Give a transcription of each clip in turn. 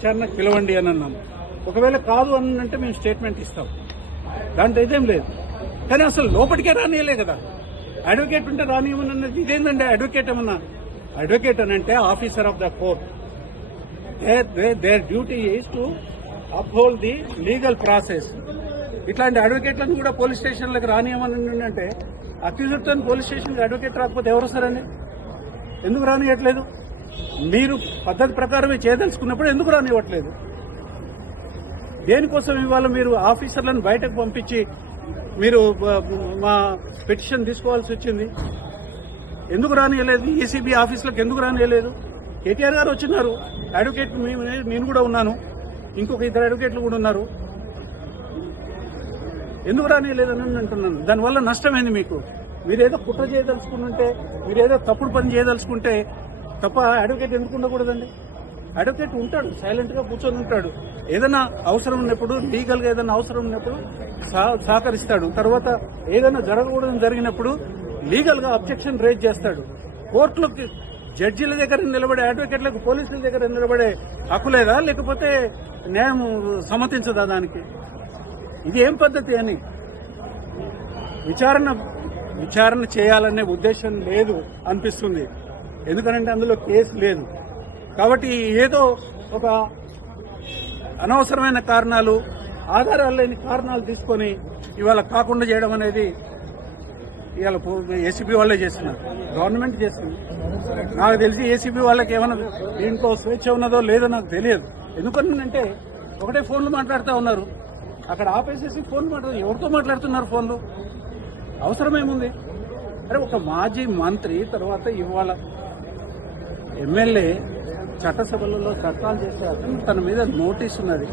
విచారణకు పిలవండి అని అన్నాం. ఒకవేళ కాదు అని అంటే మేము స్టేట్మెంట్ ఇస్తాం, దాంట్లో ఇదేం లేదు. కానీ అసలు లోపలికే రానియలే కదా. అడ్వకేట్ ఉంటే రానియమని అన్నది ఇదేంటంటే అడ్వకేట్ ఏమన్నా? అడ్వకేట్ అని అంటే officer of the court. Their duty is to uphold the legal process. ఇట్లాంటి అడ్వకేట్లను కూడా పోలీస్ స్టేషన్లకు రానియమని అంటే అక్యూజ్డ్ తో పోలీస్ స్టేషన్కి అడ్వకేట్ రాకపోతే ఎవరు వస్తారండి? ఎందుకు రానియట్లేదు? మీరు పద్ధతి ప్రకారమే చేయదలుచుకున్నప్పుడు ఎందుకు రానివ్వట్లేదు? దేనికోసం ఇవాళ మీరు ఆఫీసర్లను బయటకు పంపించి మీరు మా పిటిషన్ తీసుకోవాల్సి వచ్చింది? ఎందుకు రానియలేదు? ఏసీబీ ఆఫీసులకు ఎందుకు రానియలేదు? కేటీఆర్ గారు వచ్చినారు, అడ్వకేట్ నేను కూడా ఉన్నాను, ఇంకొక ఇద్దరు అడ్వకేట్లు కూడా ఉన్నారు. ఎందుకు రానియలేదని అంటున్నాను. దానివల్ల నష్టమైంది మీకు. మీరేదో కుట్ర చేయదలుచుకుంటే, మీరేదో తప్పుడు పని చేయదలుచుకుంటే తప్ప అడ్వకేట్ ఎందుకు ఉండకూడదండి? అడ్వకేట్ ఉంటాడు, సైలెంట్ గా కూర్చొని ఉంటాడు. ఏదైనా అవసరం ఉన్నప్పుడు, లీగల్ గా ఏదైనా అవసరం ఉన్నప్పుడు సహకరిస్తాడు. తర్వాత ఏదైనా జరగకూడదని జరిగినప్పుడు లీగల్ గా అబ్జెక్షన్ రేజ్ చేస్తాడు. కోర్టులోకి జడ్జీల దగ్గర నిలబడే అడ్వకేట్లకు పోలీసుల దగ్గర నిలబడే హక్కు లేదా? లేకపోతే న్యాయం సమ్మతించదా దానికి? ఇది ఏం పద్ధతి అని విచారణ చేయాలనే ఉద్దేశం లేదు అనిపిస్తుంది. ఎందుకంటే అందులో కేసు లేదు కాబట్టి ఏదో ఒక అనవసరమైన కారణాలు, ఆధారాలు లేని కారణాలు తీసుకొని ఇవాళ కాకుండా చేయడం అనేది ఇవాళ ఏసీబీ వాళ్ళే చేస్తున్నారు, గవర్నమెంట్ చేస్తుంది. నాకు తెలిసి ఏసీబీ వాళ్ళకి ఏమైనా దీంట్లో స్వేచ్ఛ ఉన్నదో లేదో నాకు తెలియదు. ఎందుకంటే ఒకటే ఫోన్లు మాట్లాడుతూ ఉన్నారు, అక్కడ ఆపేసేసి ఫోన్లు మాట్లాడుతున్నారు. ఎవరితో మాట్లాడుతున్నారు ఫోన్లు? అవసరమేముంది? అరే ఒక మాజీ మంత్రి, తర్వాత ఇవాళ ఎమ్మెల్యే చట్టసభలలో చట్టాలు చేసే అతను తన మీద నోటీస్ ఉన్నది.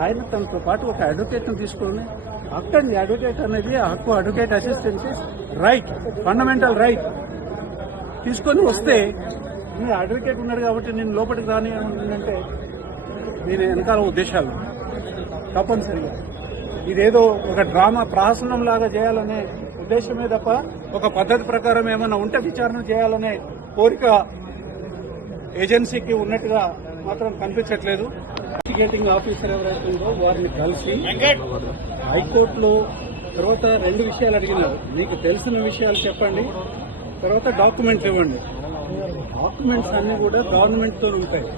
ఆయన తనతో పాటు ఒక అడ్వకేట్ను తీసుకొని, అక్కడి అడ్వకేట్ అనేది హక్కు, advocate assistance right, fundamental right తీసుకొని వస్తే మీ అడ్వకేట్ ఉన్నాడు కాబట్టి నేను లోపలికి రాని అంటే దీని వెనకాల ఉద్దేశాలు తప్పనిసరిగా ఇదేదో ఒక డ్రామా ప్రహసనం లాగా చేయాలనే ఉద్దేశమే తప్ప ఒక పద్ధతి ప్రకారం ఏమన్నా ఉంటే విచారణ చేయాలనే కోరిక ఏజెన్సీకి ఉన్నట్టుగా మాత్రం కనిపించట్లేదు. ఇన్వెస్టిగేటింగ్ ఆఫీసర్ ఎవరైతే ఉందో వారిని కలిసి హైకోర్టులో తర్వాత 2 విషయాలు అడిగినారు. మీకు తెలిసిన విషయాలు చెప్పండి, తర్వాత డాక్యుమెంట్స్ ఇవ్వండి. డాక్యుమెంట్స్ అన్ని కూడా గవర్నమెంట్ తో ఉంటాయి.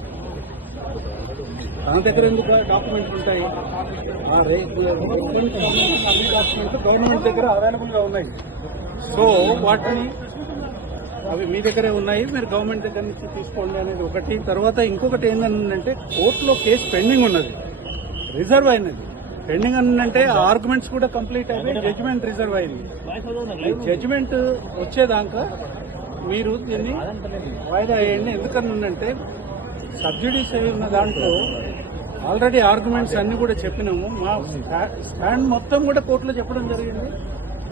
తన దగ్గర ఎందుకు డాక్యుమెంట్స్ ఉంటాయి? అన్ని డాక్యుమెంట్స్ గవర్నమెంట్ దగ్గర అవైలబుల్ గా ఉన్నాయి. సో వాటిని అవి మీ దగ్గరే ఉన్నాయి, మీరు గవర్నమెంట్ దగ్గర నుంచి తీసుకోండి అనేది ఒకటి. తర్వాత ఇంకొకటి ఏంటంటే కోర్టులో కేసు పెండింగ్ ఉన్నది, రిజర్వ్ అయినది. పెండింగ్ అంటే ఆర్గ్యుమెంట్స్ కూడా కంప్లీట్ అయిపోయి జడ్జిమెంట్ రిజర్వ్ అయింది. జడ్జిమెంట్ వచ్చేదాకా మీరు దీన్ని వాయిదా వేయండి. ఎందుకనంటే సబ్సిడీస్ ఉన్న దాంట్లో ఆల్రెడీ ఆర్గ్యుమెంట్స్ అన్ని కూడా చెప్పినాము. మా స్టాండ్ మొత్తం కూడా కోర్టులో చెప్పడం జరిగింది.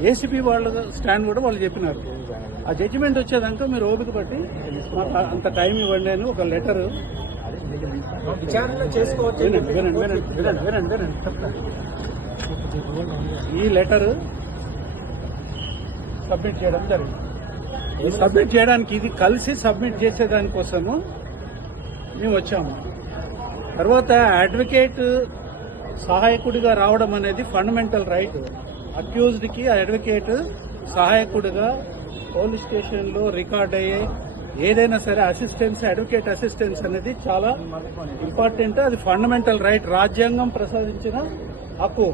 ఏసీబీ వాళ్ళ స్టాండ్ కూడా వాళ్ళు చెప్పినారు. ఆ జడ్జిమెంట్ వచ్చేదాకా మీరు ఓపిక పట్టి అంత టైం ఇవ్వండి అని ఒక లెటర్ విచారణ చేసుకోవచ్చు. వినండి చెప్తా. ఈ లెటర్ సబ్మిట్ చేయడం జరిగింది. ఈ సబ్మిట్ చేయడానికి ఇది కలిసి సబ్మిట్ చేసేదానికోసము మేము వచ్చాము. తర్వాత అడ్వకేట్ సహాయకుడిగా రావడం అనేది ఫండమెంటల్ రైట్. అక్యూజ్డ్ కి అడ్వకేట్ సహాయకుడిగా పోలీస్ స్టేషన్ లో రికార్డ్ అయ్యే ఏదైనా సరే అసిస్టెన్స్, అడ్వకేట్ అసిస్టెన్స్ అనేది చాలా ఇంపార్టెంట్. అది ఫండమెంటల్ రైట్, రాజ్యాంగం ప్రసాదించిన హక్కు.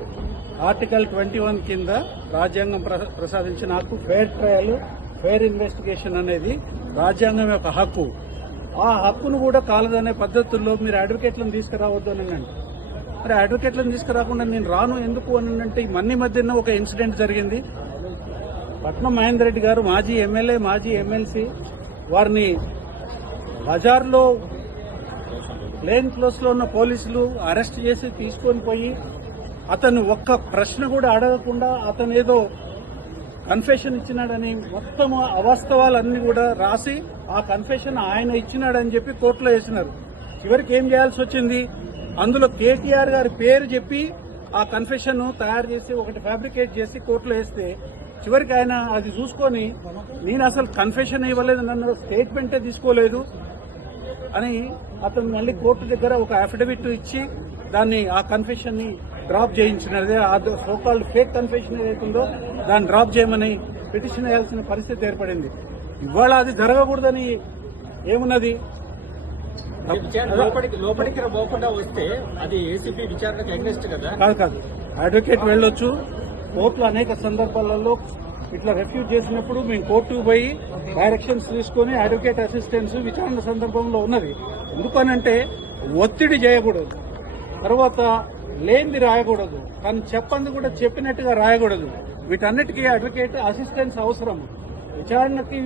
ఆర్టికల్ 21 కింద రాజ్యాంగం ప్రసాదించిన హక్కు. ఫెయిర్ ట్రయల్, ఫెయిర్ ఇన్వెస్టిగేషన్ అనేది రాజ్యాంగం యొక్క హక్కు. ఆ హక్కును కూడా కాలదనే పద్ధతుల్లో మీరు అడ్వకేట్లను తీసుకురావద్దు అని అండి. మరి అడ్వకేట్లను తీసుకురాకుండా నేను రాను ఎందుకు అని అంటే ఈ మధ్యన ఒక ఇన్సిడెంట్ జరిగింది. పట్నం మహేందర్ రెడ్డి గారు మాజీ ఎమ్మెల్యే, మాజీ ఎమ్మెల్సీ, వారిని బజార్లో ప్లేన్ క్లోజ్ లో ఉన్న పోలీసులు అరెస్ట్ చేసి తీసుకొని పోయి అతను ఒక్క ప్రశ్న కూడా అడగకుండా అతను ఏదో కన్ఫెషన్ ఇచ్చినాడని మొత్తం అవాస్తవాలన్నీ కూడా రాసి ఆ కన్ఫెషన్ ఆయన ఇచ్చినాడని చెప్పి కోర్టులో వేసినారు. చివరికి ఏం చేయాల్సి వచ్చింది? అందులో కేటీఆర్ గారి పేరు చెప్పి ఆ కన్ఫెషన్ తయారు చేసి ఒకటి ఫ్యాబ్రికేట్ చేసి కోర్టులో వేస్తే చివరికి ఆయన అది చూసుకొని నేను అసలు కన్ఫెషన్ ఇవ్వలేదు, నన్ను స్టేట్మెంటే తీసుకోలేదు, అని అతను మళ్ళీ కోర్టు దగ్గర ఒక అఫిడవిట్ ఇచ్చి దాన్ని ఆ కన్ఫెషన్ ని డ్రాప్ చేయించినది, ఆ సోకాల్డ్ ఫేక్ కన్ఫెషన్ ఏదైతుందో దాన్ని డ్రాప్ చేయమని పిటిషన్ వేయాల్సిన పరిస్థితి ఏర్పడింది. ఇవాళ అది జరగకూడదని ఏమున్నది? లోపలికి పోకుండా వస్తే అది ఏసీబీ విచారణకు అగెన్స్ట్ కదా? కాదు, అడ్వకేట్ వెళ్ళొచ్చు. కోర్టులో అనేక సందర్భాలలో ఇట్లా రెఫ్యూజ్ చేసినప్పుడు మేము కోర్టుకు పోయి డైరెక్షన్స్ తీసుకొని అడ్వకేట్ అసిస్టెన్స్ విచారణ సందర్భంలో ఉన్నది. ఎందుకనంటే ఒత్తిడి చేయకూడదు, తర్వాత లేనిది రాయకూడదు, తను చెప్పంది కూడా చెప్పినట్టుగా రాయకూడదు. వీటన్నిటికీ అడ్వకేట్ అసిస్టెన్స్ అవసరం. విచారణకి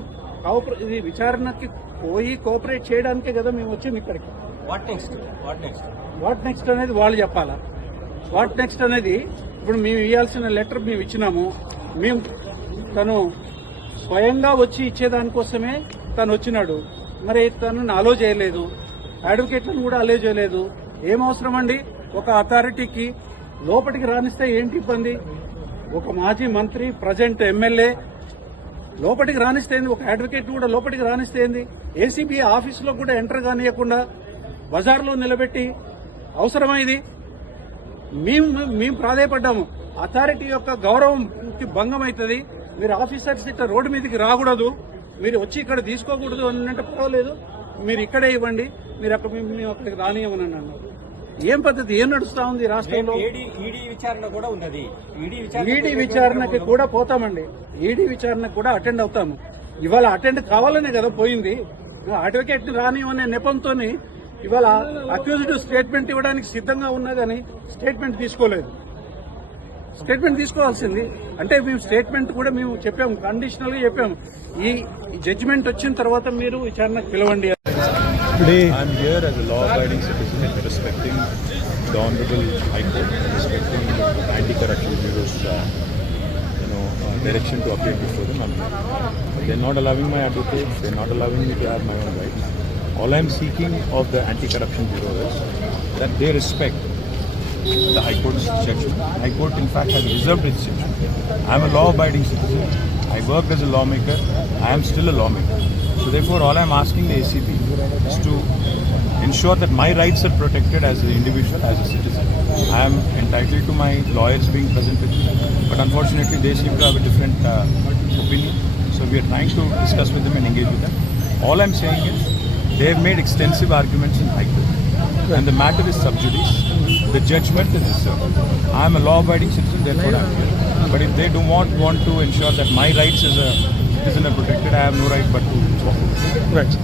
పోయి కోఆపరేట్ చేయడానికే కదా మేము వచ్చింది ఇక్కడికి. వాట్ నెక్స్ట్ అనేది వాళ్ళు చెప్పాలా. వాట్ నెక్స్ట్ అనేది ఇప్పుడు మేము ఇవ్వాల్సిన లెటర్ మేము ఇచ్చినాము. మేము తను స్వయంగా వచ్చి ఇచ్చేదానికోసమే తను వచ్చినాడు. మరి తనను అలో చేయలేదు, అడ్వకేట్లను కూడా అలో చేయలేదు. ఏం అవసరం అండి? ఒక అథారిటీకి లోపలికి రానిస్తే ఏంటి ఇబ్బంది? ఒక మాజీ మంత్రి, ప్రజెంట్ ఎమ్మెల్యే లోపలికి రానిస్తే ఏంది? ఒక అడ్వకేట్ కూడా లోపలికి రానిస్తే ఏంది? ఏసీబీ ఆఫీసులో కూడా ఎంటర్ కానియకుండా బజార్లో నిలబెట్టి అవసరమా ఇది? మేము ప్రాధాయపడ్డాము. అథారిటీ యొక్క గౌరవంకి భంగం అవుతుంది. మీరు ఆఫీసర్స్ ఇట్లా రోడ్డు మీదకి రాకూడదు, మీరు వచ్చి ఇక్కడ తీసుకోకూడదు అని అంటే పర్వాలేదు, మీరు ఇక్కడే ఇవ్వండి, మీరు మేము అక్కడికి రానియమని అన్నాను. ఏం పద్ధతి? ఏం నడుస్తా ఉంది రాష్ట్రంలో? ఈడీ విచారణ కూడా ఉన్నది. ఈడీ విచారణకి కూడా పోతామండి. ఈడీ విచారణకు కూడా అటెండ్ అవుతాము. ఇవాళ అటెండ్ కావాలనే కదా పోయింది. అడ్వకేట్ రానివనే నెపంతో ఇవాళ అక్యూజ్డ్ స్టేట్మెంట్ ఇవ్వడానికి సిద్ధంగా ఉన్నదని స్టేట్మెంట్ తీసుకోలేదు. స్టేట్మెంట్ తీసుకోవాల్సింది. అంటే మేము స్టేట్మెంట్ కూడా మేము చెప్పాము, కండిషనల్ గా చెప్పాము. ఈ జడ్జిమెంట్ వచ్చిన తర్వాత మీరు విచారణకు పిలవండి. Today, I'm here as a law-abiding citizen, respecting the Honorable High Court, respecting the Anti-Corruption Bureau's, direction to appear before them. They're not allowing my advocates. They're not allowing me to have my own rights. All I'm seeking of the Anti-Corruption Bureau is that they respect the High Court's judgment. High Court, in fact, has reserved its judgment. I'm a law-abiding citizen. I worked as a lawmaker. I am still a lawmaker. So therefore, all I'm asking the ACB is to ensure that my rights are protected as an individual, as a citizen. I am entitled to my lawyers being present with me, but unfortunately they seem to have a different opinion. So we are trying to discuss with them and engage with them. All I'm saying is, they have made extensive arguments in High Court, and the matter is sub judice. The judgment is reserved. I am a law-abiding citizen, therefore I am here. But if they do not want to ensure that my rights as a citizen are protected, I have no right but to walk away. Right.